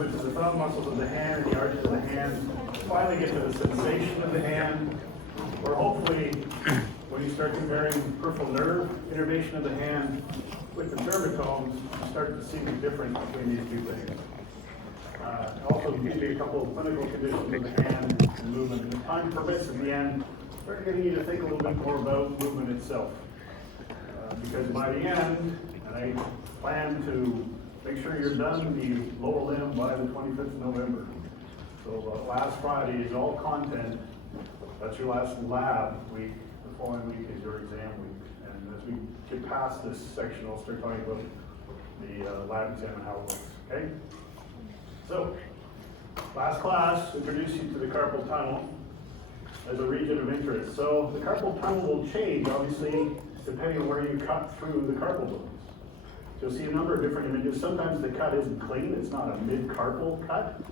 movements of the thumb, muscles of the hand, and the arches of the hand. Finally get to the sensation of the hand, or hopefully when you start comparing peripheral nerve innervation of the hand with the dermatomes, you start to see the difference between these two things. Also give you a couple of clinical conditions of the hand and movement. And if time permits at the end, start getting you to think a little bit more about movement itself. Because by the end, and I plan to make sure you're done the lower limb by the 25th of November. So last Friday is all content. That's your last lab week. The following week is your exam week. And as we get past this section, I'll start talking about the lab exam and how it works. Okay? So, last class introduced you to the carpal tunnel as a region of interest. So the carpal tunnel will change, obviously, depending on where you cut through the carpal bones. So you'll see a number of different images. Sometimes the cut isn't clean, it's not a mid-carpal cut.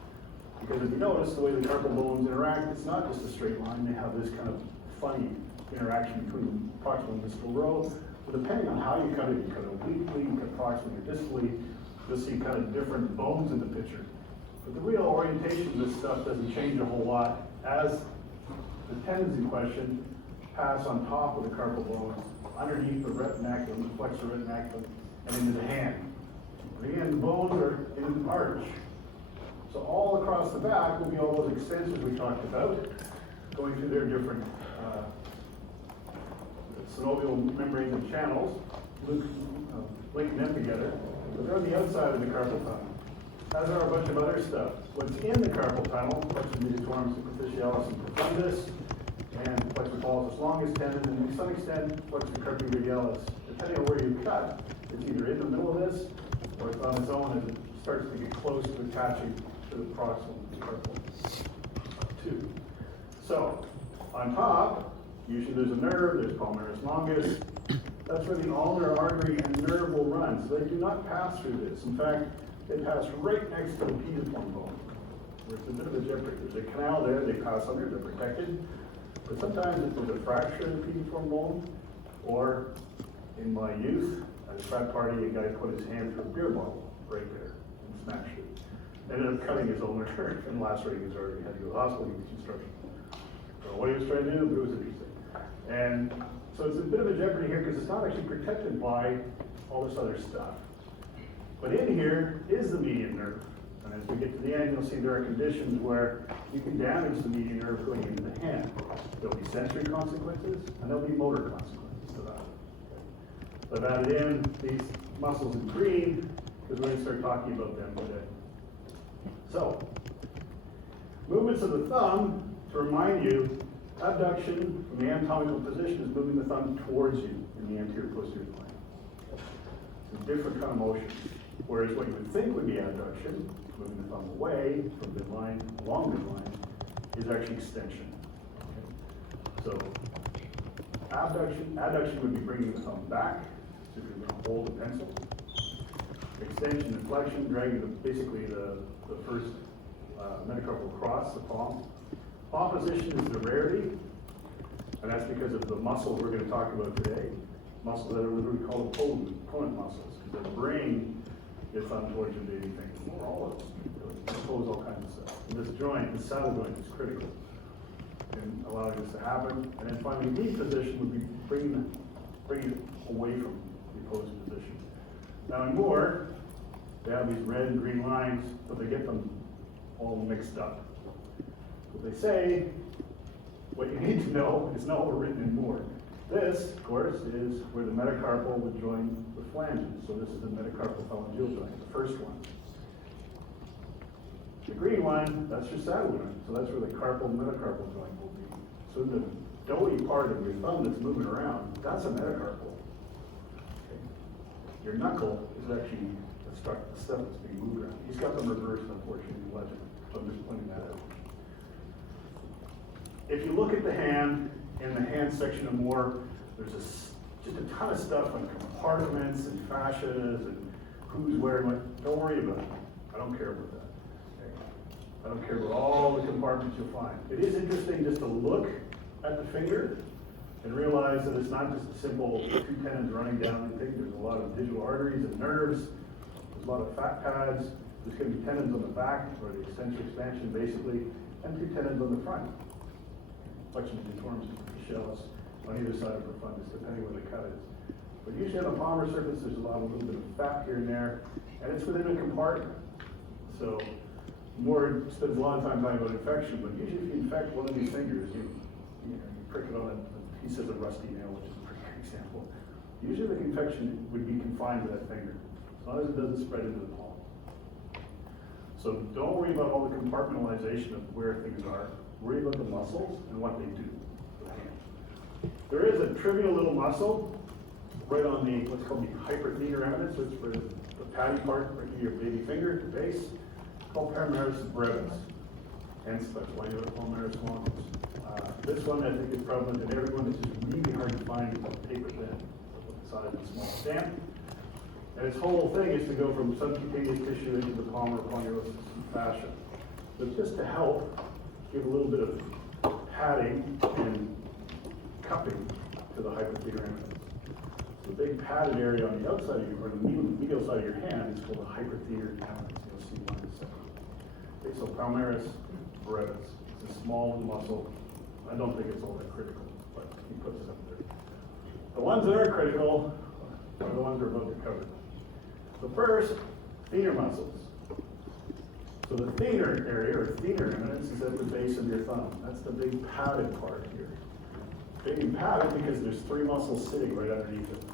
Because if you notice the way the carpal bones interact, it's not just a straight line, they have this kind of funny interaction between the proximal and distal row. So depending on how you cut it obliquely, you cut proximally or distally, you'll see kind of different bones in the picture. But the real orientation of this stuff doesn't change a whole lot as the tendons in question pass on top of the carpal bones, underneath the retinaculum, the flexor retinaculum, and into the hand. And again, the bones are in the arch. So all across the back will be all those extensors we talked about, going through their different synovial membranes and channels, linking them together. But they're on the outside of the carpal tunnel. As are a bunch of other stuff. What's in the carpal tunnel, flexor digitorum superficialis and profundus, and flexor pollicis longus tendon, and to some extent, flexor carpi radialis. Depending on where you cut, it's either in the middle of this, or it's on its own as it starts to get close to attaching to the proximal carpal tube. So, on top, usually there's a nerve, there's palmaris longus. That's where the ulnar artery and nerve will run. So they do not pass through this. In fact, they pass right next to the pediform bone, where it's a bit of a jeopardy. There's a canal there, they pass under, they're protected. But sometimes if there's a fracture in the pediform bone, or in my youth, at a frat party, a guy put his hand through a beer bottle right there and smashed it. Ended up cutting his ulnar nerve and lacerating his artery. Had to go to the hospital, he was instructions. So what he was trying to do, but it was interesting. And so it's a bit of a jeopardy here because it's not actually protected by all this other stuff. But in here is the median nerve. And as we get to the end, you'll see there are conditions where you can damage the median nerve going into the hand. There'll be sensory consequences, and there'll be motor consequences to that. So I've added in these muscles in green, because we're going to start talking about them today. So, movements of the thumb, to remind you, abduction from the anatomical position is moving the thumb towards you in the anterior posterior plane. It's a different kind of motion. Whereas what you would think would be abduction, moving the thumb away from the midline, along the midline, is actually extension. Okay? So abduction would be bringing the thumb back, so if you're going to hold a pencil. Extension and flexion, dragging basically the first metacarpal across the palm. Palm position is the rarity, and that's because of the muscles we're going to talk about today. Muscles that are literally called opponent muscles, because they bring your thumb towards your baby finger, or all of them. Oppose all kinds of stuff. And this joint, this saddle joint, is critical in allowing this to happen. And then finally, knee position would be bringing it away from the opposed position. Now in Moore, they have these red and green lines, but they get them all mixed up. What they say, what you need to know is not what's written in Moore. This, of course, is where the metacarpal would join the flanges. So this is the metacarpal phalangeal joint, the first one. The green one, that's your saddle joint. So that's where the carpal metacarpal joint will be. So the doughy part of your thumb that's moving around, that's a metacarpal. Okay. Your knuckle is actually the stuff that's being moved around. He's got them reversed, unfortunately, in the legend. So I'm just pointing that out. If you look at the hand, in the hand section of Moore, there's just a ton of stuff on compartments and fascias and who's wearing what. Don't worry about it. I don't care about that. Okay? I don't care about all the compartments you'll find. It is interesting just to look at the finger and realize that it's not just a simple two tendons running down the thing. There's a lot of digital arteries and nerves. There's a lot of fat pads. There's going to be tendons on the back, or the extensor expansion basically, and 2 tendons on the front. Flexion deforms facialis on either side of profundus, depending where the cut is. But usually on the palmar surface, there's a little bit of fat here and there, and it's within a compartment. So, Moore spends a lot of time talking about infection, but usually if you infect one of these fingers, you prick it on a piece of a rusty nail, which is a pretty good example. Usually the infection would be confined to that finger, as long as it doesn't spread into the palm. So don't worry about all the compartmentalization of where things are. Worry about the muscles and what they do to the hand. There is a trivial little muscle right on the, what's called the hyperthenar eminence, which is for the patty part, right here, your baby finger, the base, called palmaris brevis. Hence, that's why you have palmaris longus. This one I think is prevalent in everyone. It's just really hard to find on paper thin, the size of a small stamp. And its whole thing is to go from subcutaneous tissue into the palmar ponderosa fascia. So just to help give a little bit of padding and cupping to the hyperthenar eminence. The big padded area on the outside of your, or the medial side of your hand is called the hyperthenar eminence. You'll see one in a second. Okay, so palmaris brevis. It's a small muscle. I don't think it's all that critical, but he puts it up there. The ones that are critical are the ones we're about to cover. The first, thenar muscles. So the thenar area, or thenar eminence, is at the base of your thumb. That's the big padded part here. Big padded because there's 3 muscles sitting right underneath it.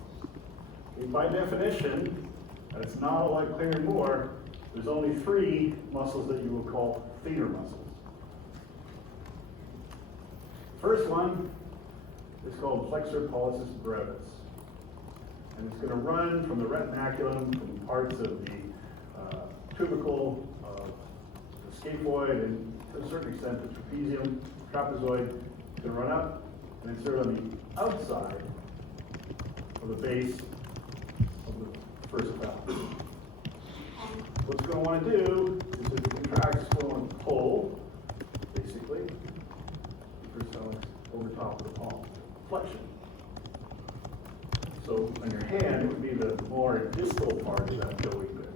And by definition, and it's not a lot clear anymore, there's only 3 muscles that you will call thenar muscles. First one is called flexor pollicis brevis. And it's going to run from the retinaculum, from parts of the tubercle, the scaphoid, and to a certain extent the trapezium, trapezoid. It's going to run up and insert on the outside of the base of the first valve. What it's going to want to do is, if it contracts, it's going to want to pull, basically, the first valve over top of the palm. Flexion. So on your hand, it would be the more distal part of that doughy bit,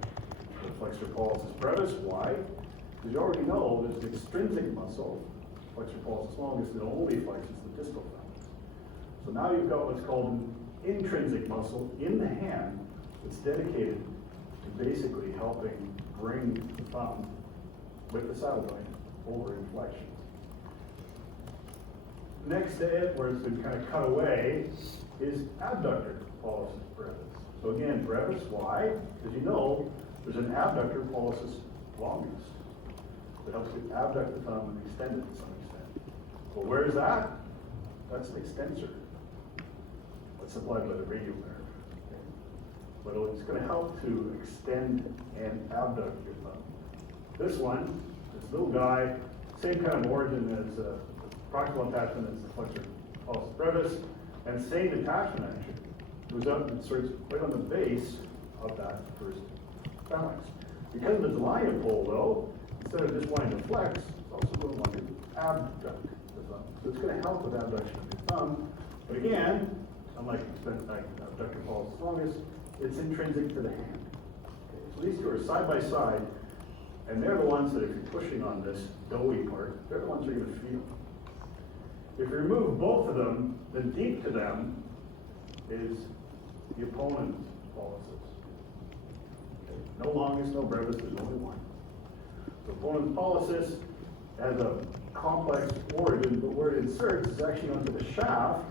the flexor pollicis brevis. Why? Because you already know there's an extrinsic muscle, flexor pollicis longus, that only flexes the distal phalanx. So now you've got what's called an intrinsic muscle in the hand that's dedicated to basically helping bring the thumb with the saddle joint over in flexion. Next to it, where it's been kind of cut away, is abductor pollicis brevis. So again, brevis, why? Because you know there's an abductor pollicis longus that helps you abduct the thumb and extend it to some extent. Well, where is that? That's an extensor. That's supplied by the radial nerve. Okay? But it's going to help to extend and abduct your thumb. This one, this little guy, same kind of origin as proximal attachment as the flexor pollicis brevis, and same attachment actually. Goes up and inserts right on the base of that first phalanx. Because of its line of pull, though, instead of just wanting to flex, it's also going to want to abduct the thumb. So it's going to help with abduction of your thumb. But again, unlike abductor pollicis longus, it's intrinsic to the hand. Okay, so these two are side by side, and they're the ones that if you're pushing on this doughy part, they're the ones you're going to feel. If you remove both of them, then deep to them is the opponent's pollicis. Okay. No longus, no brevis, there's only one. The opponent's pollicis has a complex origin, but where it inserts is actually onto the shaft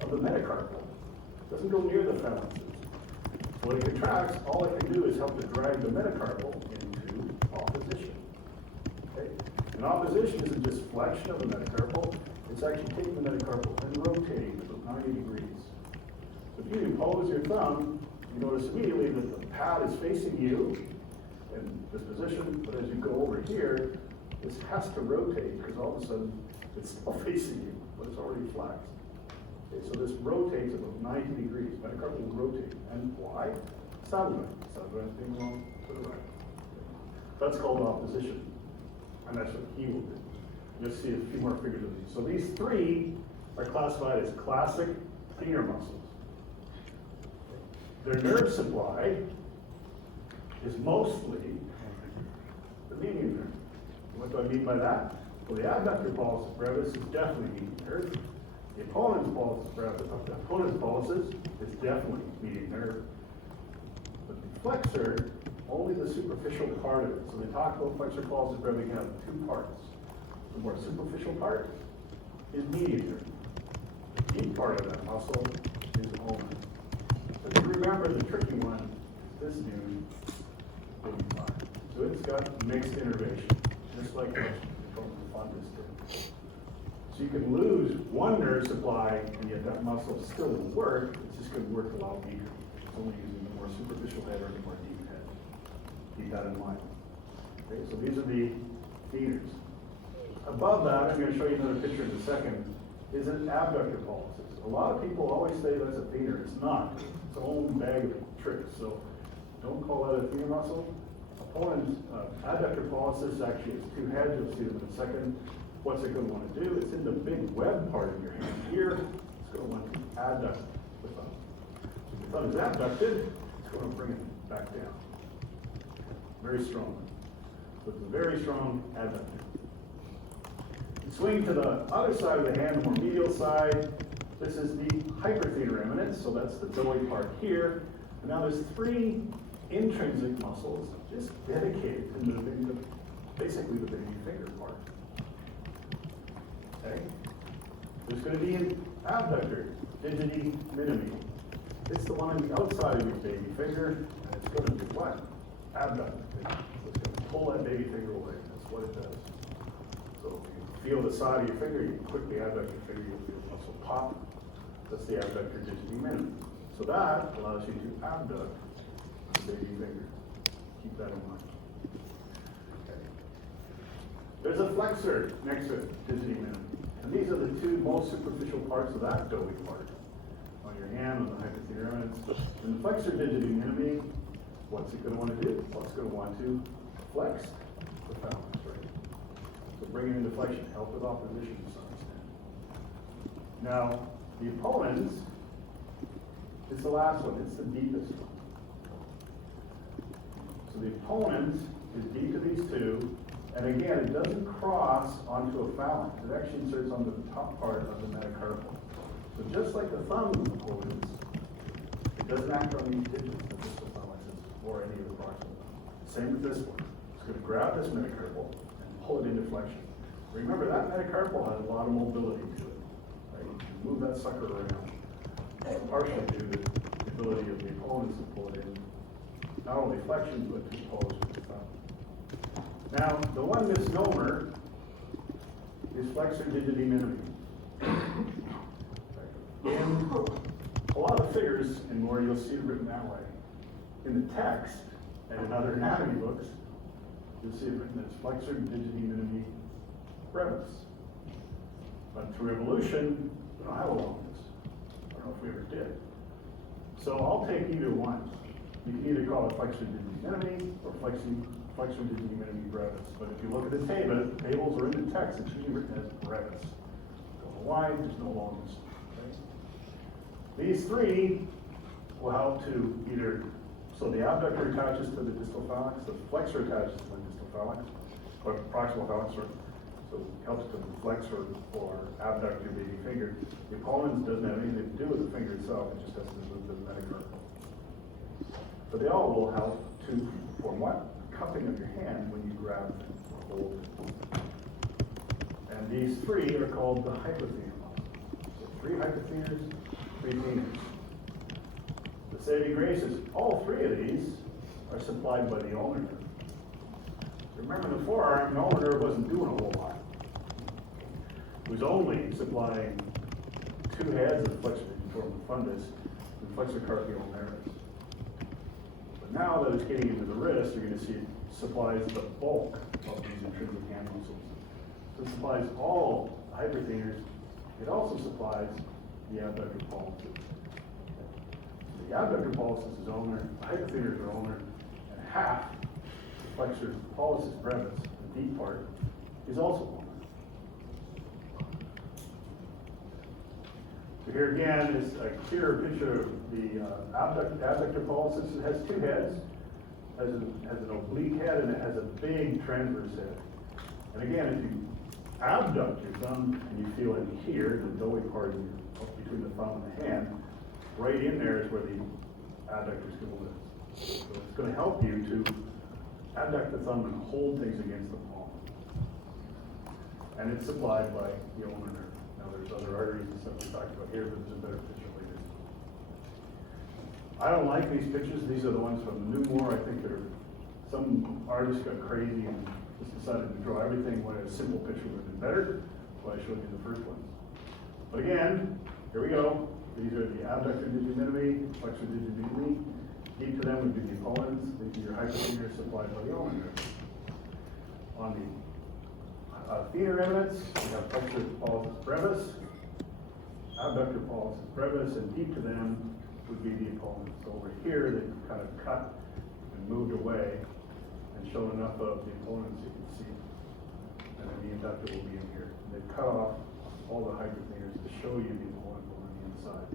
of the metacarpal. It doesn't go near the phalanxes. So when it contracts, all it can do is help to drag the metacarpal into opposition. Okay? And opposition isn't just flexion of the metacarpal, it's actually taking the metacarpal and rotating it about 90 degrees. So if you impose your thumb, you notice immediately that the pad is facing you in this position, but as you go over here, this has to rotate because all of a sudden it's still facing you, but it's already flexed. Okay, so this rotates about 90 degrees. Metacarpal will rotate. And why? Saddle joint being along to the right. Okay. That's called opposition. And that's what he will do. You'll see a few more figures of these. So these 3 are classified as classic thenar muscles. Their nerve supply is mostly What do I mean by that? Well, the abductor pollicis brevis is definitely median nerve. The opponent's pollicis is definitely median nerve. But the flexor, only the superficial part of it. So they talk about flexor pollicis brevis can have two parts. The more superficial part is median nerve. The deep part of that muscle is ulnar. So if you remember, the tricky one is this dude, 85. So it's got mixed innervation, just like the fundus did. So you can lose one nerve supply, and yet that muscle still will work. It's just going to work a lot weaker. It's only using the more superficial head or the more deep head. Keep that in mind. Okay, so these are the feeders. Above that, I'm going to show you another picture in a second, is an abductor pollicis. A lot of people always say that's a feeder. It's not. It's a whole bag of tricks. So don't call that a feeder muscle. Opponent's adductor pollicis actually has two heads. You'll see them in a second. What's it going to want to do? It's in the big web part of your hand here. It's going to want to adduct the thumb. So if the thumb is abducted, it's going to bring it back down. Very strong. So it's a very strong adductor. Swing to the other side of the hand, the more medial side. This is the hyperthenar eminence, so that's the doughy part here. And now there's three intrinsic muscles just dedicated to moving basically the baby finger part. Okay? There's going to be an abductor, digiti minimi. It's the one on the outside of your baby finger, and it's going to do what? Abduct. So it's going to pull that baby finger away. That's what it does. So if you feel the side of your finger, you quickly abduct your finger, you'll feel the muscle pop. That's the abductor digiti minimi. So that allows you to abduct the baby finger. Keep that in mind. Okay. There's a flexor next to it, digiti minimi. And these are the two most superficial parts of that doughy part. On your hand, on the hyperthenar eminence. And the flexor digiti minimi, what's it going to want to do? Well, it's going to want to flex the phalanx, right? So bring it into flexion, help with opposition to some extent. Now, the opponent's is the last one, it's the deepest one. So the opponent is deep to these two, and again, it doesn't cross onto a phalanx. It actually inserts onto the top part of the metacarpal. So just like the thumb opponents, it doesn't act on these digits, the distal phalanxes, or any of the proximal. Same with this one. It's going to grab this metacarpal and pull it into flexion. Remember, that metacarpal has a lot of mobility to it. Right? You can move that sucker around. Partially due to the ability of the opponents to pull it in, not only flexion, but to oppose with the thumb. Now, the one misnomer is flexor digiti minimi. In a lot of figures, and more you'll see it written that way, in the text and in other anatomy books, you'll see it written as flexor digiti minimi brevis. But through evolution, we don't have a long list. I don't know if we ever did. So I'll take either one. You can either call it flexor digiti minimi or flexor digiti minimi brevis. But if you look at the tables or in the text, it's usually written as brevis. Don't know why, there's no longness. Okay? These three will help to either, so the abductor attaches to the distal phalanx, the flexor attaches to the distal phalanx, or proximal phalanx, so it helps to flex or abduct your baby finger. The opponent's doesn't have anything to do with the finger itself, it just has to move the metacarpal. But they all will help to form what? Cupping of your hand when you grab or hold it. And these three are called the hyperthenar muscles. So 3 hyperthenars, 3 thenas. The saving grace is all 3 of these are supplied by the ulnar nerve. Remember the forearm, the ulnar nerve wasn't doing a whole lot. It was only supplying 2 heads of flexor digitorum fundus and flexor carpial ulnaris. But now that it's getting into the wrist, you're going to see it supplies the bulk of these intrinsic hand muscles. So it supplies all hyperthenars. It also supplies the abductor pollicis. The abductor pollicis is ulnar, the hyperthenars are ulnar, and half the flexor pollicis brevis, the deep part, is also ulnar. So here again is a clearer picture of the abductor pollicis. It has 2 heads. Has an oblique head and it has a big transverse head. And again, if you abduct your thumb and you feel in here, the doughy part between the thumb and the hand, right in there is where the adductor's going to live. So it's going to help you to abduct the thumb and hold things against the palm. And it's supplied by the ulnar nerve. Now there's other arteries and stuff we talked about here, but there's a better picture later. I don't like these pictures. These are the ones from Newmore. I think some artist got crazy and just decided to draw everything when a simple picture would have been better. So I showed you the first ones. But again, here we go. These are the abductor digit minimi, flexor digit minimi. Deep to them would be the opponents. These are your hypofingers supplied by the ulnar nerve. On the theater eminence, we have flexor pollicis brevis, abductor pollicis brevis, and deep to them would be the opponents. So over here, they've kind of cut and moved away and shown enough of the opponents you can see. And then the inductor will be in here. They've cut off all the hypofingers to show you the opponent on the inside.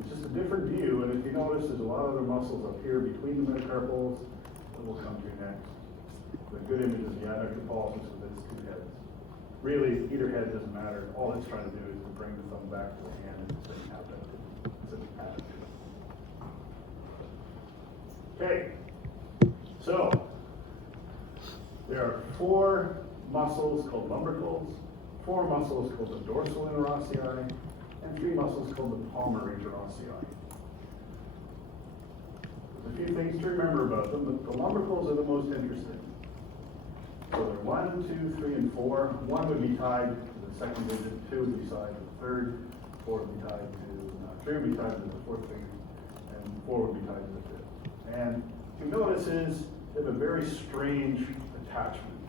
It's just a different view, and if you notice, there's a lot of other muscles up here between the metacarpals that we'll come to next. The good image is the adductor pollicis with its two heads. Really, either head doesn't matter. All it's trying to do is to bring the thumb back to the hand and bring abductor. It's an adductor. Okay, so there are 4 muscles called lumbricals, 4 muscles called the dorsal interossei, and 3 muscles called the palmar interossei. There's a few things to remember about them. The lumbricals are the most interesting. So they're 1, 2, 3, and 4. 1 would be tied to the second digit, 2 would be tied to the third, 4 would be tied to, 3 would be tied to the fourth finger, and 4 would be tied to the fifth. And what you notice is they have a very strange attachment.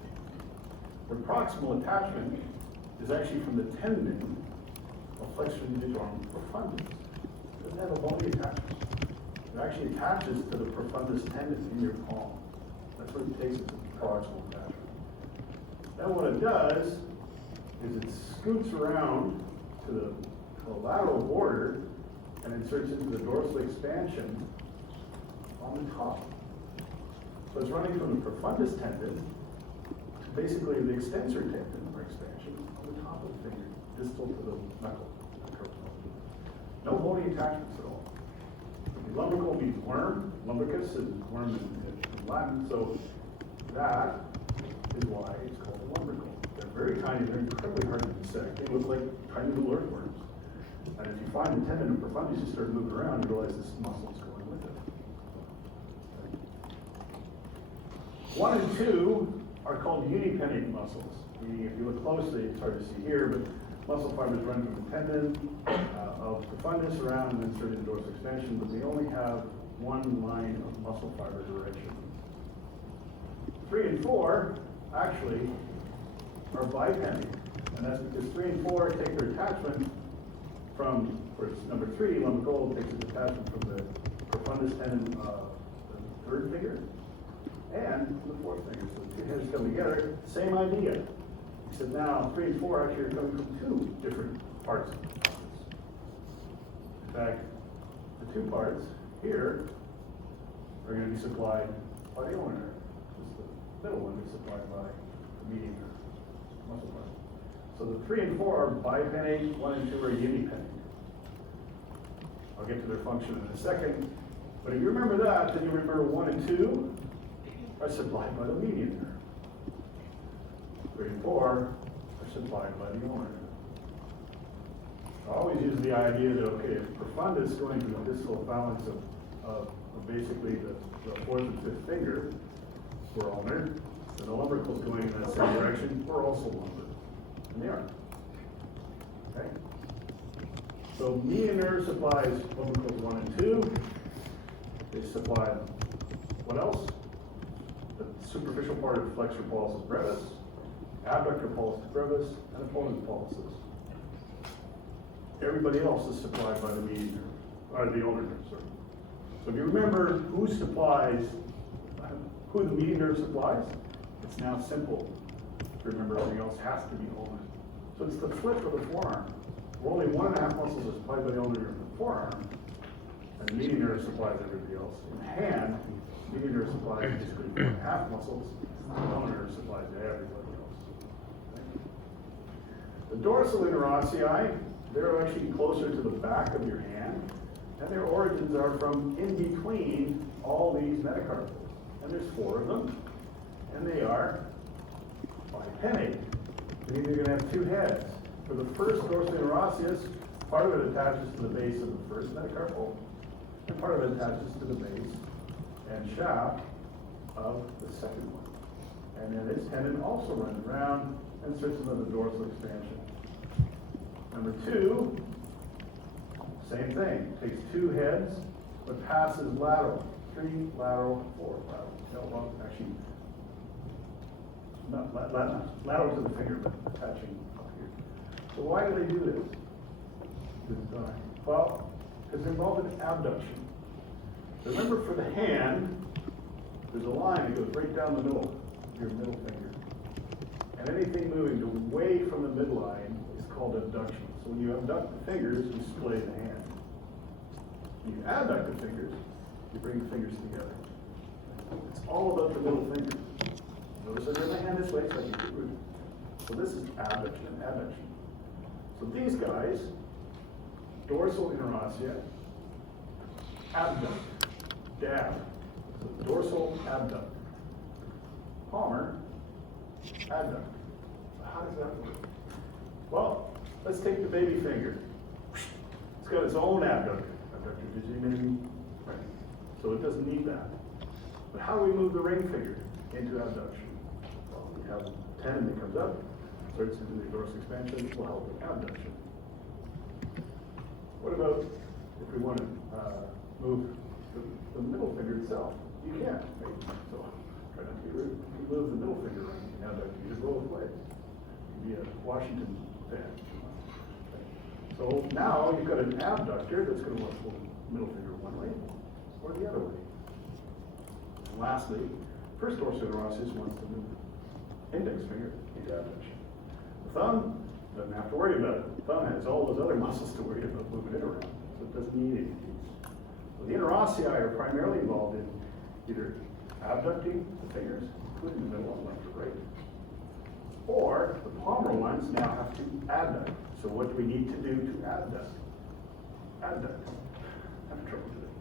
The proximal attachment is actually from the tendon of flexor digitorum profundus. It doesn't have a bony attachment. It actually attaches to the profundus tendon in your palm. That's what it takes as a proximal attachment. Then what it does is it scoots around to the lateral border and inserts into the dorsal expansion on the top. So it's running from the profundus tendon to basically the extensor tendon or expansion on the top of the finger, distal to the knuckle. No bony attachments at all. The lumbrical means worm. Lumbricus is worm in Latin, so that is why it's called a lumbrical. They're very tiny, they're incredibly hard to dissect. They look like tiny little earthworms. And if you find the tendon of profundus, you start moving around, you realize this muscle is going with it. 1 and 2 are called unipennate muscles. Meaning, if you look closely, it's hard to see here, but muscle fibers run from the tendon of profundus around and insert into dorsal expansion, but they only have one line of muscle fiber direction. 3 and 4 actually are bipennate, and that's because 3 and 4 take their attachment from, of course, number 3, lumbrical, takes its attachment from the profundus tendon of the third finger and the fourth finger. So the 2 heads come together, same idea. Except now 3 and 4 actually are coming from 2 different parts of the profundus. In fact, the 2 parts here are going to be supplied by the ulnar nerve. The middle one is supplied by the median nerve, muscle fiber. So the 3 and 4 are bipennate, 1 and 2 are unipennate. I'll get to their function in a second. But if you remember that, then you remember 1 and 2 are supplied by the median nerve. 3 and 4 are supplied by the ulnar nerve. I always use the idea that, okay, if profundus going to the distal balance of basically the fourth and fifth finger, we're ulnar, and the lumbricals going in that same direction, we're also lumbar. And they are. Okay? So median nerve supplies lumbricals 1 and 2. They supply what else? The superficial part of flexor pollicis brevis, abductor pollicis brevis, and opponens pollicis. Everybody else is supplied by the median nerve, or the ulnar nerve, sorry. So if you remember who the median nerve supplies, it's now simple to remember everything else has to be ulnar. So it's the flip of the forearm. Where only 1.5 muscles are supplied by the ulnar nerve in the forearm, and the median nerve supplies everybody else. In the hand, the median nerve supplies basically 1.5 muscles, and the ulnar nerve supplies everybody else. The dorsal interossei, they're actually closer to the back of your hand, and their origins are from in between all these metacarpals. And there's 4 of them, and they are bipennate. Meaning you're going to have 2 heads. For the first dorsal interosseous, part of it attaches to the base of the first metacarpal, and part of it attaches to the base and shaft of the second one. And then its tendon also runs around and serves another dorsal expansion. Number 2, same thing. Takes 2 heads, but passes lateral. 3 lateral, 4 lateral. No, well, actually, not lateral to the finger, but attaching up here. So why do they do this? Well, because they're involved in abduction. So remember, for the hand, there's a line that goes right down the middle of your middle finger. And anything moving away from the midline is called abduction. So when you abduct the fingers, you splay the hand. When you adduct the fingers, you bring the fingers together. It's all about the middle finger. Notice I bring my hand this way so I can get rooted. So this is abduction and adduction. So these guys, dorsal interossea, abduct, dab. So dorsal abduct. Palmar, adduct. So how does that work? Well, let's take the baby finger. It's got its own abductor. Right. So it doesn't need that. But how do we move the ring finger into abduction? Well, we have a tendon that comes up, starts into the dorsal expansion, will help with abduction. What about if we want to move the middle finger itself? You can't. Right? So try not to get rude. You move the middle finger around, you can abduct either both ways. It could be a Washington fan. So now you've got an abductor that's going to want to pull the middle finger one way or the other way. And lastly, first dorsal interosseous wants to move the index finger into abduction. The thumb doesn't have to worry about it. The thumb has all those other muscles to worry about moving it around, so it doesn't need any of these. So the interossei are primarily involved in either abducting the fingers, including the middle one, left or right, or the palmar ones now have to adduct. So what do we need to do to adduct? Adduct. I'm in trouble today.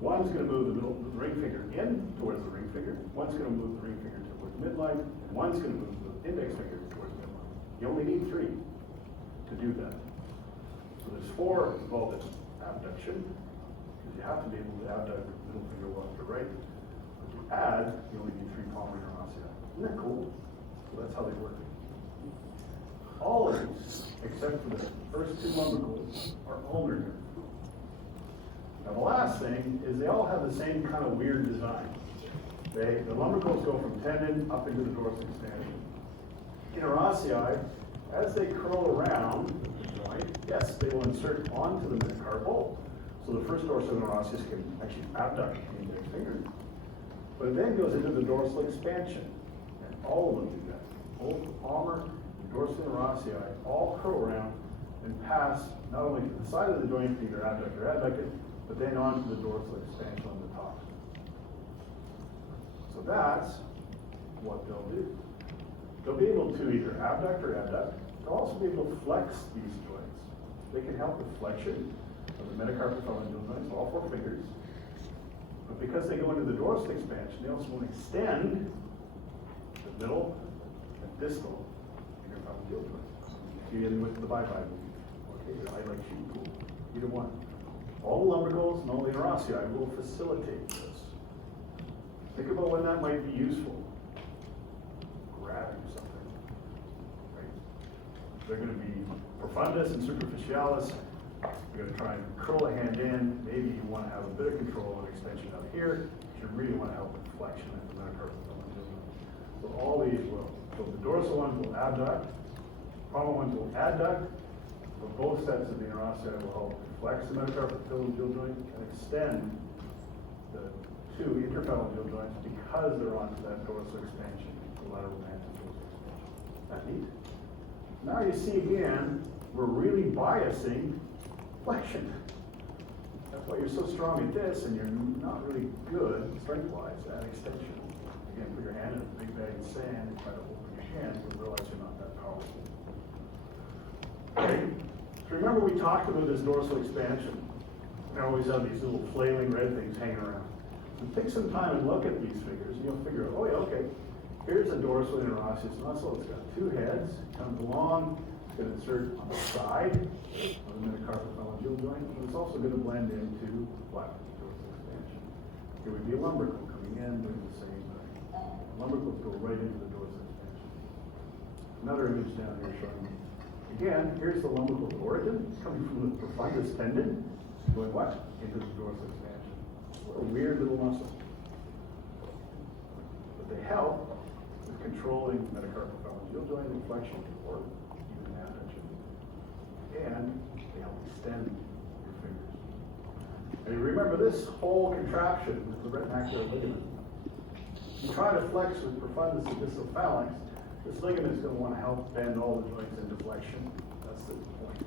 One's going to move the ring finger in towards the ring finger. One's going to move the ring finger towards the midline, and one's going to move the index finger towards the midline. You only need 3 to do that. So there's 4 involved in abduction, because you have to be able to abduct the middle finger left or right. But to add, you only need 3 palmar interossei. Isn't that cool? So that's how they work. All of these, except for the first 2 lumbricals, are ulnar nerve. Now the last thing is they all have the same kind of weird design. The lumbricals go from tendon up into the dorsal expansion. Interossei, as they curl around the joint, yes, they will insert onto the metacarpal. So the first dorsal interosseous can actually abduct the index finger. But it then goes into the dorsal expansion. And all of them do that. Both the palmar and dorsal interossei all curl around and pass not only to the side of the joint, either abduct or adducted, but then onto the dorsal expansion on the top. So that's what they'll do. They'll be able to either abduct or adduct. They'll also be able to flex these joints. They can help with flexion of the metacarpal joints, all 4 fingers. But because they go into the dorsal expansion, they also want to extend the middle and distal intercarpal joints. Together with the bipod movement. Okay, I like shooting pool. Either one. All the lumbricals and all the interossei will facilitate this. Think about when that might be useful. Grabbing something. Right? They're going to be profundus and superficialis. You're going to try and curl a hand in. Maybe you want to have a bit of control and extension up here. You really want to help with flexion at the metacarpal. So all these will. So the dorsal ones will abduct. Palmar ones will adduct. But both sets of the interossei will help flex the metacarpal joint and extend the 2 interphalangeal joints because they're onto that dorsal expansion, the lateral mantle dorsal expansion. That's neat. Now you see again, we're really biasing flexion. That's why you're so strong at this and you're not really good strength-wise at extension. Again, put your hand in a big bag of sand and try to open your hand, you'll realize you're not that powerful. So remember we talked about this dorsal expansion. I always have these little flailing red things hanging around. So take some time and look at these figures, and you'll figure out, oh yeah, okay, here's a dorsal interosseous muscle. It's got two heads, comes along, it's going to insert on the side of the metacarpophalangeal joint, and it's also going to blend into what? Dorsal expansion. Here would be a lumbrical coming in, doing the same thing. Lumbricals go right into the dorsal expansion. Another image down here showing, again, here's the lumbrical origin, coming from the profundus tendon, going what? Into the dorsal expansion. What a weird little muscle. But they help with controlling metacarpophalangeal joint inflection or even adduction. And they help extend your fingers. And you remember this whole contraption is the retinacular ligament. You try to flex with profundus and distal phalanx, this ligament is going to want to help bend all the joints into flexion. That's the point.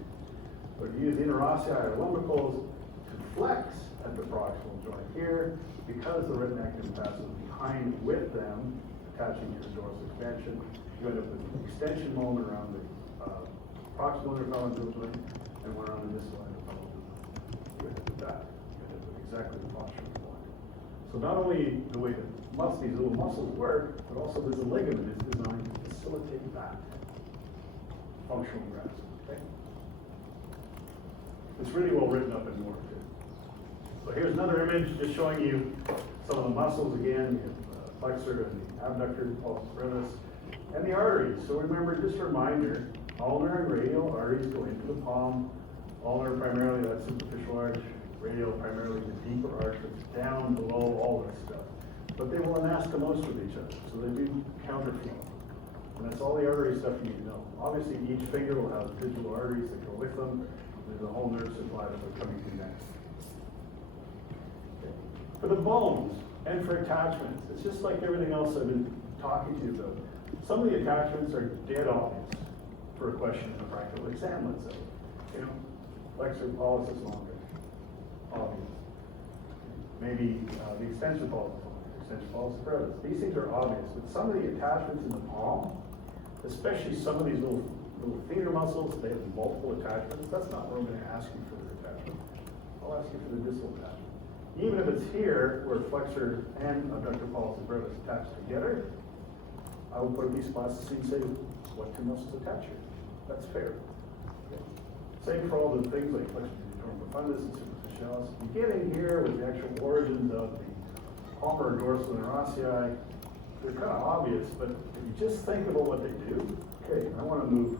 But you use interossei or lumbricals to flex at the proximal joint here, because the retinaculum passes behind with them, attaching to the dorsal expansion. You end up with an extension moment around the proximal interphalangeal joint and one around the distal interphalangeal joint. You end up with that. You end up with exactly the posture you want. So not only the way that these little muscles work, but also there's a ligament is designed to facilitate that functional grasp. Okay? It's really well written up in more too. So here's another image just showing you some of the muscles again, the flexor and the abductor, pulsus brevis, and the arteries. So remember, just a reminder, ulnar and radial arteries go into the palm. Ulnar primarily that superficial arch, radial primarily the deeper arch that's down below all this stuff. But they will anastomose with each other, so they do counterflow. And that's all the artery stuff you need to know. Obviously, each finger will have digital arteries that go with them. There's a whole nerve supply that we're coming to next. Okay. For the bones and for attachments, it's just like everything else I've been talking to you about. Some of the attachments are dead obvious for a question in a practical exam, let's say. You know, flexor pollicis longa, obvious. Maybe the extensor pollicis. These things are obvious, but some of the attachments in the palm, especially some of these little finger muscles, they have multiple attachments. That's not where I'm going to ask you for the attachment. I'll ask you for the distal attachment. Even if it's here, where flexor and abductor pollicis brevis attached together, I will put a piece of plasticine and say, what two muscles attach here? That's fair. Okay. Same for all the things like flexor profundus and superficialis. You get in here with the actual origins of the palmar dorsal interossei, they're kind of obvious, but if you just think about what they do, okay, I want to move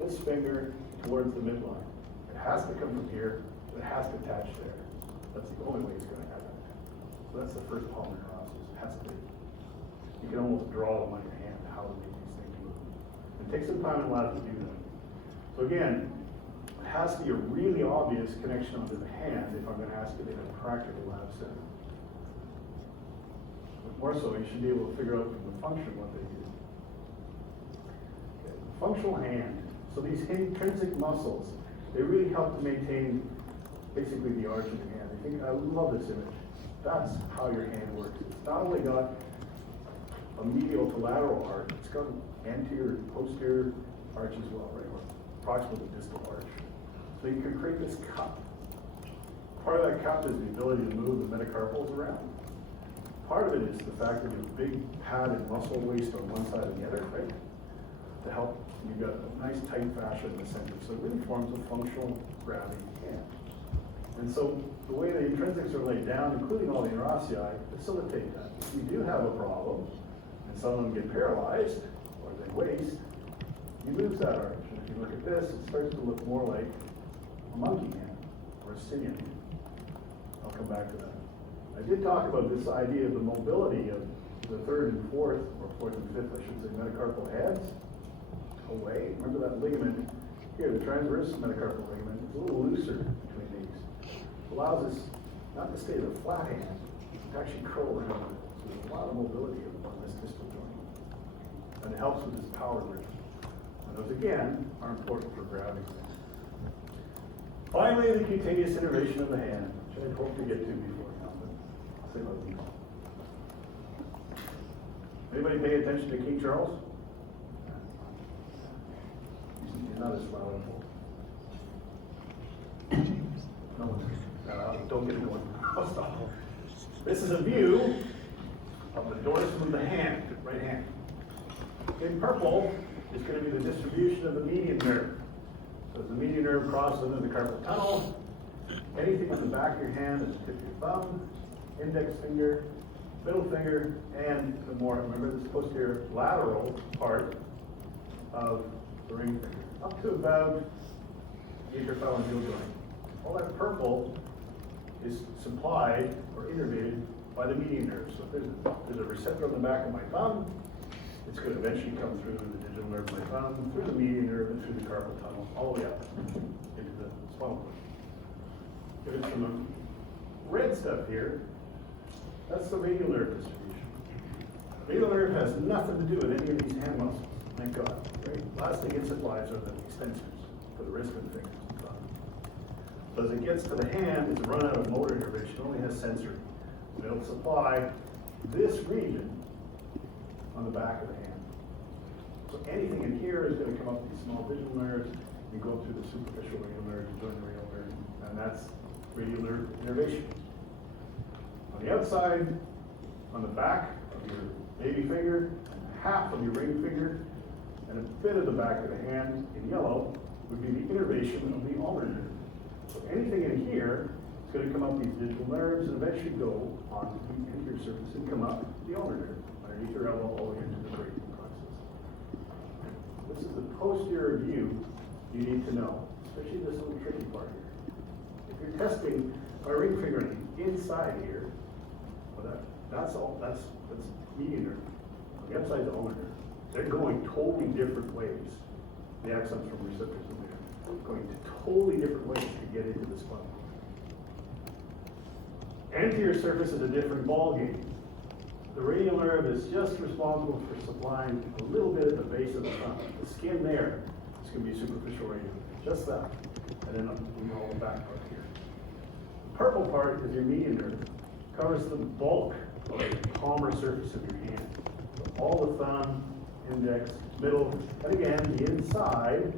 this finger towards the midline. It has to come from here, but it has to attach there. That's the only way it's going to happen. So that's the first palmar interossei. It has to be. You can almost draw them on your hand how to make these things move. It takes some time and lab to do that. So again, it has to be a really obvious connection onto the hand if I'm going to ask it in a practical lab setting. More so, you should be able to figure out from the function what they do. Okay. Functional hand. So these intrinsic muscles, they really help to maintain basically the arch of the hand. I love this image. That's how your hand works. It's not only got a medial to lateral arch, it's got an anterior, posterior arch as well, right? Or proximal to distal arch. So you can create this cup. Part of that cup is the ability to move the metacarpals around. Part of it is the fact that you have a big padded muscle waist on one side and the other, right? To help, you've got a nice tight fascia in the center. So it really forms a functional gravity hand. And so the way the intrinsics are laid down, including all the interossei, facilitate that. If you do have a problem, and some of them get paralyzed, or they waste, you lose that arch. And if you look at this, it starts to look more like a monkey hand, or a simian hand. I'll come back to that. I did talk about this idea of the mobility of the third and fourth, or fourth and fifth, I should say, metacarpal heads away. Remember that ligament here, the transverse metacarpal ligament, is a little looser between these. It allows us not to stay with a flat hand, to actually curl around it. So there's a lot of mobility on this distal joint. And it helps with this power grip. And those, again, are important for gravity. Finally, the cutaneous innervation of the hand, which I hope to get to before. Anybody pay attention to King Charles? He's not as loud. No, don't get going. I'll stop. This is a view of the dorsum of the hand, right hand. In purple is going to be the distribution of the median nerve. So as the median nerve crosses into the carpal tunnel, anything on the back of your hand is the tip of your thumb, index finger, middle finger, and the more, remember this posterior lateral part of the ring finger, up to about the interphalangeal joint. All that purple is supplied or innervated by the median nerve. So if there's a receptor on the back of my thumb, it's going to eventually come through the digital nerve of my thumb, through the median nerve, and through the carpal tunnel, all the way up into the spinal cord. If it's from the red stuff here, that's the radial nerve distribution. Radial nerve has nothing to do with any of these hand muscles, thank God. Right? Last thing it supplies are the extensors for the wrist and fingers. So as it gets to the hand, it's run out of motor innervation, it only has sensory. So it'll supply this region on the back of the hand. So anything in here is going to come up with these small digital nerves, and go through the superficial radial nerve to join the radial nerve, and that's radial nerve innervation. On the outside, on the back of your baby finger, half of your ring finger, and a bit of the back of the hand in yellow would be the innervation of the ulnar nerve. So anything in here is going to come up these digital nerves and eventually go onto the anterior surface and come up the ulnar nerve, underneath your elbow all the way into the brachial plexus. This is the posterior view you need to know, especially this little tricky part here. If you're testing my ring finger on the inside here, well that's median nerve. On the outside, the ulnar nerve. They're going totally different ways. The axons from receptors in there, going to totally different ways to get into the spine. Anterior surface is a different ballgame. The radial nerve is just responsible for supplying a little bit at the base of the thumb. The skin there is going to be superficial radial nerve, just that. And then all the back part here. The purple part is your median nerve. Covers the bulk of the palmar surface of your hand. So all the thumb, index, middle, and again, the inside,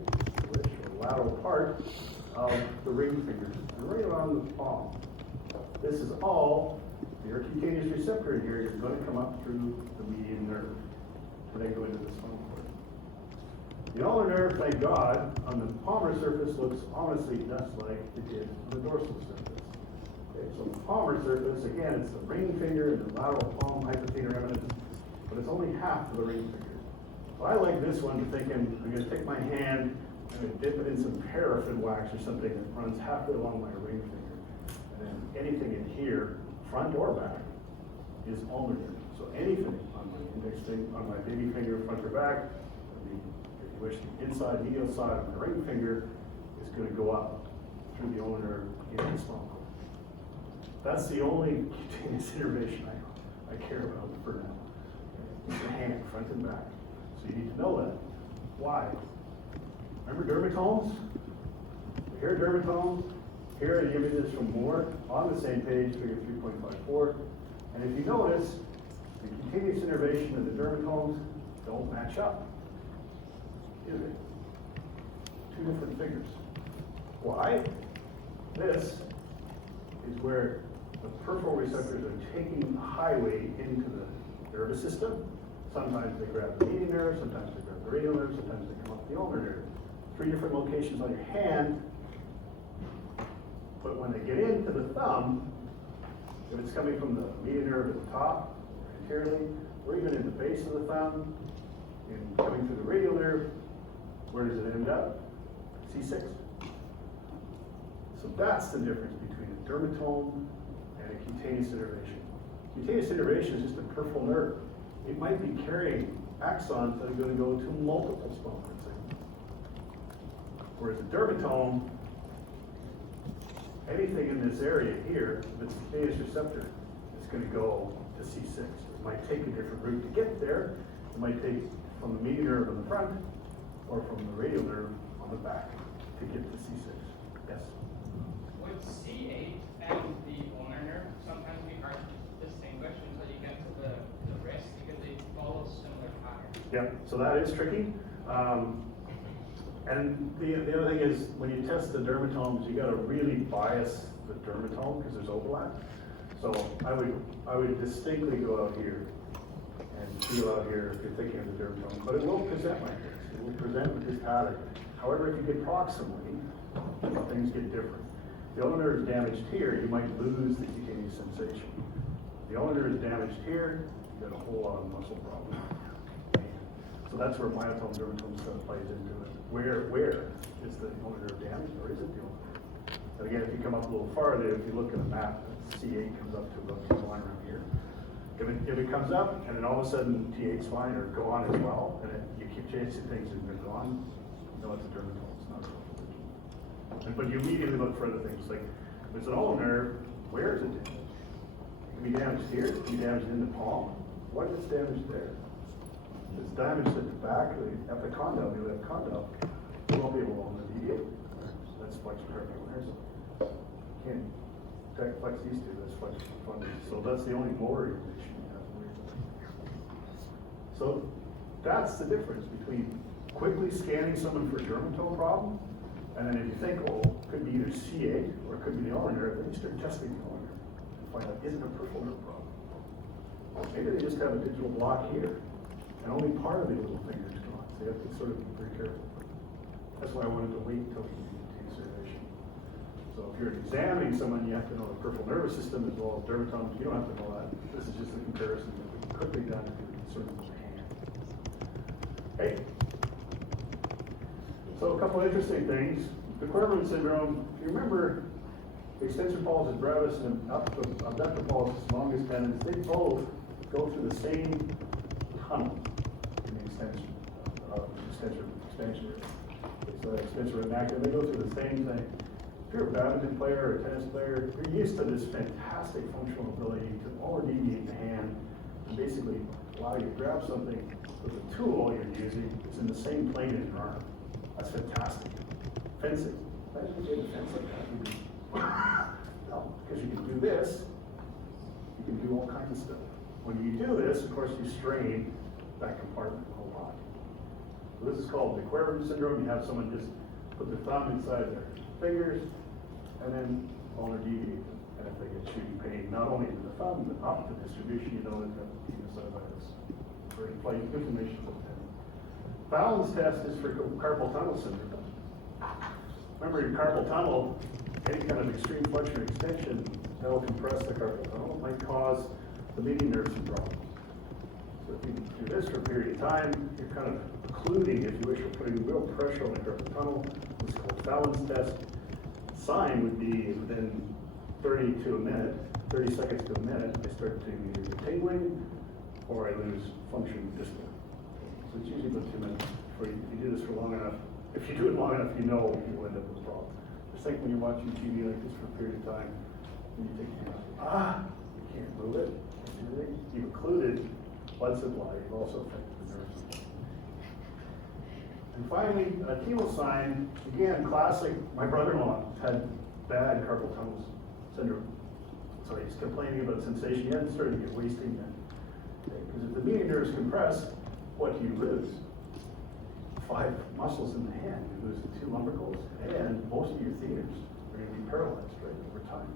which or lateral part of the ring fingers, and right around the palm. This is all your cutaneous receptor here is going to come up through the median nerve, and then go into the spinal cord. The ulnar nerve, thank God, on the palmar surface looks honestly just like it did on the dorsal surface. Okay, so the palmar surface, again, it's the ring finger and the lateral palm, hypothenar eminence, but it's only half of the ring finger. So I like this one, thinking I'm going to take my hand, I'm going to dip it in some paraffin wax or something that runs halfway along my ring finger. And then anything in here, front or back, is ulnar nerve. So anything on my index finger, on my baby finger, front or back, if you wish, the inside, medial side of my ring finger is going to go up through the ulnar nerve into the spinal cord. That's the only cutaneous innervation I care about for now. It's the hand, front and back. So you need to know that. Why? Remember dermatomes? Here are dermatomes. Here are the images from Moore on the same page, figure 3.54. And if you notice, the cutaneous innervation of the dermatomes don't match up, do they? Two different figures. Why? This is where the peripheral receptors are taking the highway into the nervous system. Sometimes they grab the median nerve, sometimes they grab the radial nerve, sometimes they come up the ulnar nerve. Three different locations on your hand. But when they get into the thumb, if it's coming from the median nerve at the top, anteriorly, or even in the base of the thumb, and coming through the radial nerve, where does it end up? C6. So that's the difference between a dermatome and a cutaneous innervation. Cutaneous innervation is just a peripheral nerve. It might be carrying axons that are going to go to multiple spinal cord segments. Whereas a dermatome, anything in this area here, if it's a cutaneous receptor, it's going to go to C6. It might take a different route to get there. It might take from the median nerve on the front or from the radial nerve on the back to get to C6. Yes? Would C8 and the ulnar nerve sometimes be hard to distinguish until you get to the wrist because they follow similar patterns? Yeah, so that is tricky. And the other thing is, when you test the dermatomes, you gotta really bias the dermatome, because there's overlap. So I would distinctly go out here and feel out here if you're thinking of the dermatome, but it won't present like this. It will present with this pattern. However, if you get proximally, things get different. If the ulnar is damaged here, you might lose the cutaneous sensation. If the ulnar is damaged here, you got a whole lot of muscle problem. So that's where myotome dermatome stuff plays into it. Where is the ulnar damaged, or is it the ulnar? And again, if you come up a little farther, if you look at the map, C8 comes up to about this line around here. If it comes up and then all of a sudden T8's fine or gone as well, and you keep chasing things and they're gone, you know it's a dermatome, it's not a dermatome. But you immediately look for other things, like if it's an ulnar, where is it damaged? It can be damaged here, it can be damaged in the palm. What is damaged there? If it's damaged at the back, the epicondyle, the left condyle, you won't be able to mediate. That's flexion carpulars. Can't flex these two, that's flexion fundus. So that's the only molar condition you have to worry about. So that's the difference between quickly scanning someone for a dermatome problem, and then if you think, oh, it could be either C8 or it could be the ulnar, then you start testing the ulnar and find out, is it a peripheral nerve problem? Maybe they just have a digital block here, and only part of the little finger is gone. So you have to sort of be very careful. That's why I wanted to wait until you take survey. So if you're examining someone, you have to know the peripheral nervous system as well as dermatomes. You don't have to know that. This is just a comparison that we quickly done to sort of hand. Okay. So a couple of interesting things. The Quervain syndrome, if you remember, the extensor pollicis brevis and abductor pollicis longus tendons, they both go through the same tunnel in the extension expansion. So extensor retinaculum, they go through the same thing. If you're a badminton player or a tennis player, you're used to this fantastic functional ability to over-deviate the hand and basically allow you to grab something with the tool you're using is in the same plane as your arm. That's fantastic. Fencing. Imagine if you had a fence like that. No, because you can do this, you can do all kinds of stuff. When you do this, of course, you strain that compartment a whole lot. So this is called the Quervain syndrome. You have someone just put their thumb inside their fingers and then ulnar deviate. And if they get shooting pain, not only in the thumb, but up the distribution, you know they've got tenosynovitis. Or inflammation of the tendon. Fallon's test is for carpal tunnel syndrome. Remember, in carpal tunnel, any kind of extreme flexion or extension that will compress the carpal tunnel might cause the median nerve some problems. So if you do this for a period of time, you're kind of occluding, if you wish, or putting real pressure on the carpal tunnel. It's called Fallon's test. Sign would be within 30 seconds to a minute, I start to either tingling or I lose function distally. So it's usually about 2 minutes before you do this for long enough. If you do it long enough, you know you'll end up with a problem. Just think when you're watching TV like this for a period of time, and you take your hand off, you can't move it. You've occluded blood supply, you've also affected the nerves. And finally, chemo sign, again, classic, my brother-in-law had bad carpal tunnel syndrome. So he's complaining about sensation. He hadn't started to get wasting yet. Because if the median nerve is compressed, what do you lose? 5 muscles in the hand. You lose the 2 lumbricals, and most of your theaters are going to be paralyzed right over time.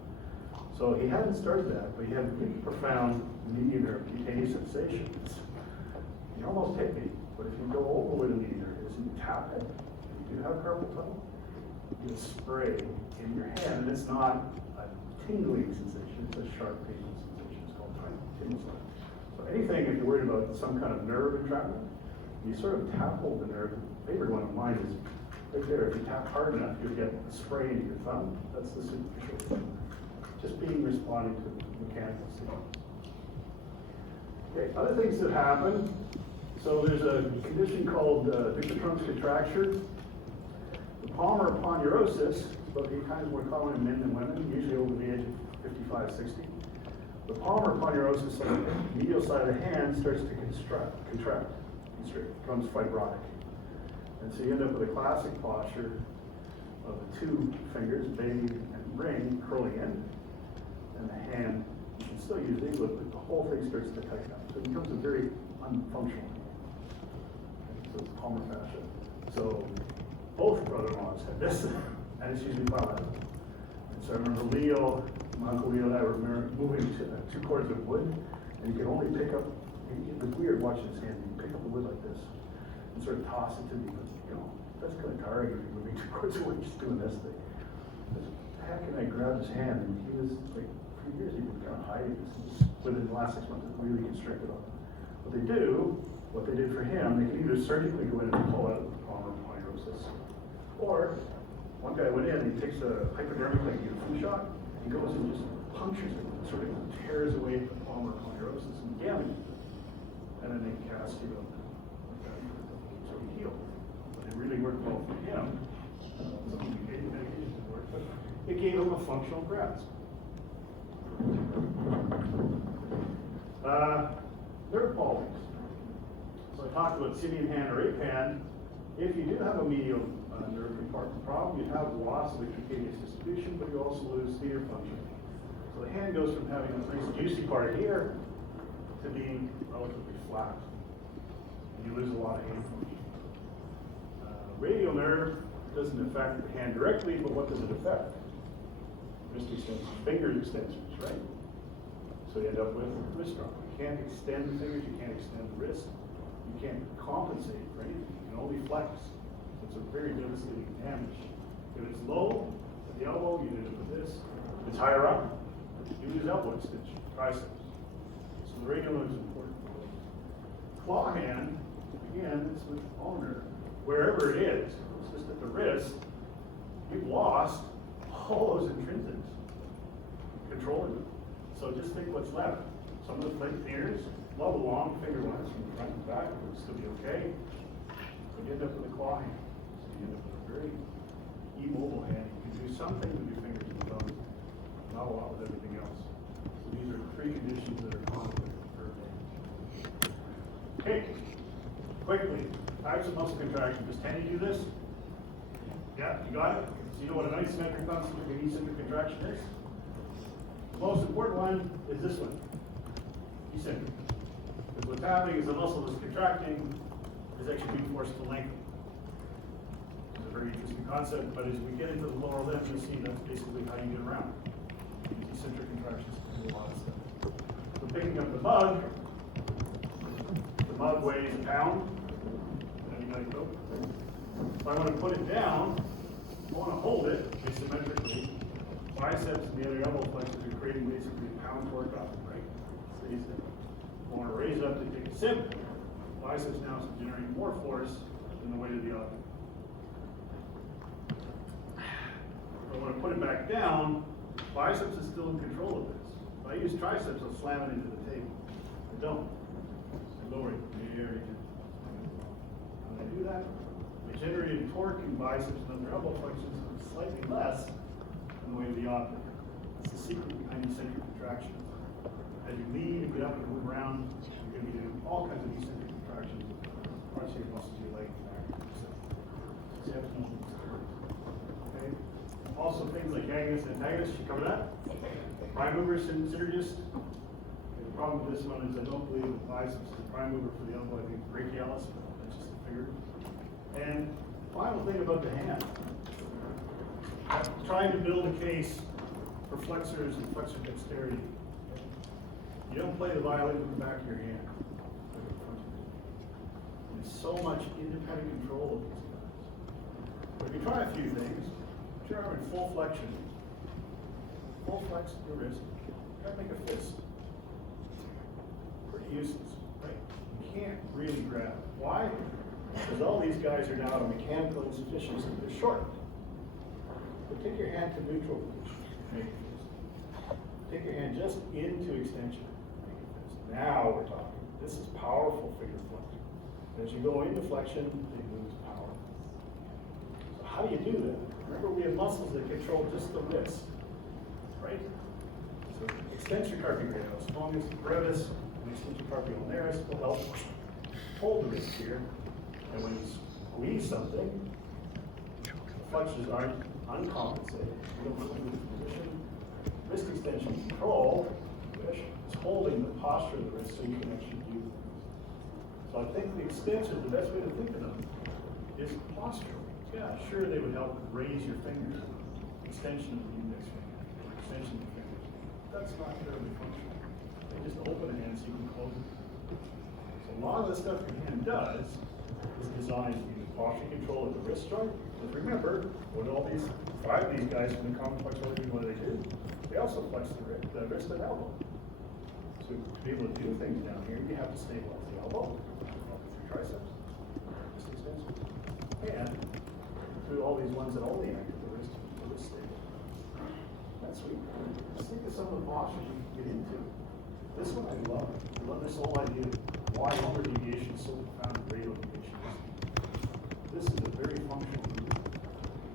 So he hadn't started that, but he had really profound median nerve cutaneous sensations. He almost hit me, but if you go over where the median nerve is and you tap it, you do have carpal tunnel, you spray in your hand, and it's not a tingling sensation, it's a sharp painful sensation. It's called tingle. So anything, if you're worried about some kind of nerve entrapment, you sort of tap hold the nerve. The favorite one of mine is right there. If you tap hard enough, you'll get a spray in your thumb. That's the superficial. Just being responding to mechanical signals. Okay, other things that happen. So there's a condition called Dupuytren's contracture. The palmar aponeurosis is about 8 times more common in men than women, usually over the age of 55, 60. The palmar aponeurosis on the medial side of the hand starts to contract, becomes fibrotic. And so you end up with a classic posture of the 2 fingers, baby and ring, curling in, and the hand, you can still use these, but the whole thing starts to tighten up. So it becomes a very unfunctional hand. So it's palmar fascia. So both brother-in-laws had this, and it's usually bilateral. And so I remember Leo, my Uncle Leo and I were moving 2 cords of wood, and you could only pick up, it was weird watching his hand, you pick up the wood like this, and sort of toss it to me, but, you know, that's kind of tiring if you're moving 2 cords of wood, just doing this thing. Heck, and I grabbed his hand, and he was like, for years he'd been kind of hiding this. Within the last 6 months, it really constricted on him. What they did for him, they could either surgically go in and pull out palmar ponderosis, or one guy went in, he takes a hypodermic, like a flu shot, he goes and just punctures it, and sort of tears away the palmar ponderosis and gamete, and then they cast you up, so he healed. But it really worked well for him. Some medication didn't work, but it gave him a functional grasp. Nerve palsies. So I talked about simian hand or ape hand. If you do have a medial nerve compartment problem, you have loss of the cutaneous distribution, but you also lose theater function. So the hand goes from having a nice juicy part here to being relatively flat. And you lose a lot of hand function. Radial nerve doesn't affect the hand directly, but what does it affect? Wrist extensions, finger extensions, right? So you end up with wrist trauma. You can't extend the fingers, you can't extend the wrist. You can't compensate for anything. You can only flex. So it's a very devastating damage. If it's low at the elbow, you end up with this. If it's higher up, you lose elbow extension, triceps. So the radial nerve is important. Claw hand, again, it's with ulnar. Wherever it is, it's just at the wrist, you've lost all those intrinsics, controlling them. So just think what's left. Some of the fingers, love a long finger ones from the front and back, would still be okay. But you end up with a claw hand. So you end up with a very immobile hand. You can do something with your fingers and thumbs, not a lot with everything else. So these are 3 conditions that are common with nerve damage. Okay, quickly, types of muscle contraction. Just can you do this? Yeah, you got it? So you know what an isometric concentric and eccentric contraction is? The most important one is this one, eccentric. Because what's happening is the muscle that's contracting is actually being forced to lengthen. It's a very interesting concept, but as we get into the lower limb, you'll see that's basically how you get around. These eccentric contractions can do a lot of stuff. So picking up the mug weighs a pound. If I want to put it down, I want to hold it asymmetrically. Biceps and the other elbow flexors are creating basically a pound torque off it, right? So you I want to raise it up to take a sip. Biceps now is generating more force than the weight of the object. If I want to put it back down, biceps is still in control of this. If I use triceps, I'll slam it into the table. I don't. I lower it very gently. When I do that, I generated torque in biceps and other elbow flexions slightly less than the weight of the object. That's the secret behind eccentric contractions. As you lean and get up and move around, you're going to be doing all kinds of eccentric contractions. Parts of your muscles, your leg, and back. Okay. Also, things like agonists and antagonists, you cover that? Prime movers and synergists. The problem with this one is I don't believe the biceps is a prime mover for the elbow. I think brachialis, but that's just a figure. And final thing about the hand. I'm trying to build a case for flexors and flexor dexterity. You don't play the violin with the back of your hand. There's so much independent control of these guys. But if you try a few things, put your arm in full flexion. Full flex your wrist. Try to make a fist. Pretty useless, right? You can't really grab. Why? Because all these guys are now at a mechanical insufficiency. They're short. But take your hand to neutral position. Make a fist. Take your hand just into extension. Make a fist. Now we're talking. This is powerful figure flexion. As you go into flexion, they lose power. So how do you do that? Remember, we have muscles that control just the wrist, right? So extensor carpi brevis, longus brevis, and extensor carpi ulnaris will help hold the wrist here. And when you squeeze something, the flexors aren't uncompensated. You don't put them in this position. Wrist extension control, which is holding the posture of the wrist so you can actually do things. So I think the extensor, the best way to think of them is posture weights. Yeah, sure, they would help raise your fingers, extension of the index finger, or extension of the fingers. That's not terribly functional. They just open a hand so you can close it. So a lot of the stuff your hand does is designed to use posture control at the wrist joint. Because remember, what all these, 5 of these guys from the complex organ, what do? They also flex the wrist and elbow. So to be able to do things down here, you have to stabilize the elbow, through triceps, wrist extension, and through all these ones that only act at the wrist stable. That's sweet. Just think of some of the postures you can get into. This one I love. I love this whole idea of why lumbar deviation is so profound in radial deviation. This is a very functional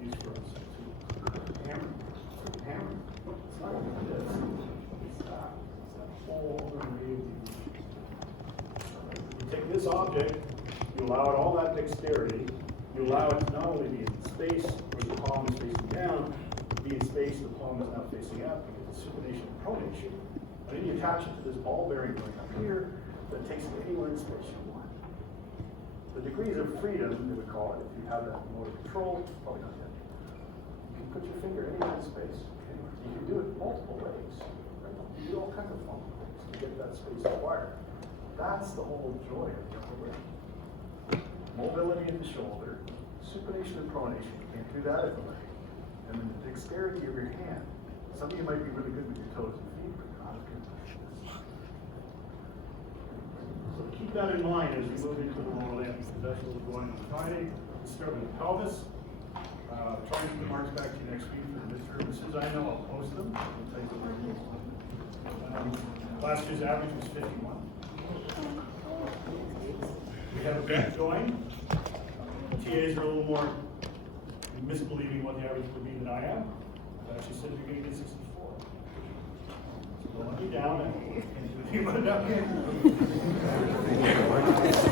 use for us too. Hammer. Hammer. It's not only this. It's that. It's that whole other radial deviation. You take this object, you allow it all that dexterity, you allow it to not only be in space where the palm is facing down, but be in space the palm is now facing up because it's supination and pronation. And then you attach it to this ball bearing going up here that takes it anywhere in space you want. The degrees of freedom, they would call it, if you have that motor control, probably not yet. You can put your finger anywhere in space. Okay? You can do it multiple ways. Right? You can do all kinds of fun things to get that space acquired. That's the whole joy of the upper limb. Mobility in the shoulder, supination and pronation. You can't do that at the leg. And then the dexterity of your hand. Some of you might be really good with your toes and feet, but not as good with this. So keep that in mind as we move into the lower limb. The vegetables going on Friday. Let's start with the pelvis. Try and get the marks back to you next week for the midterm. As soon as I know, I'll post them. I'll tell you what it is. Last year's average was 51. We have a bench going. TAs are a little more misbelieving what the average would be than I am. I've actually said you're going to get 64. So don't let me down. And you put it up here.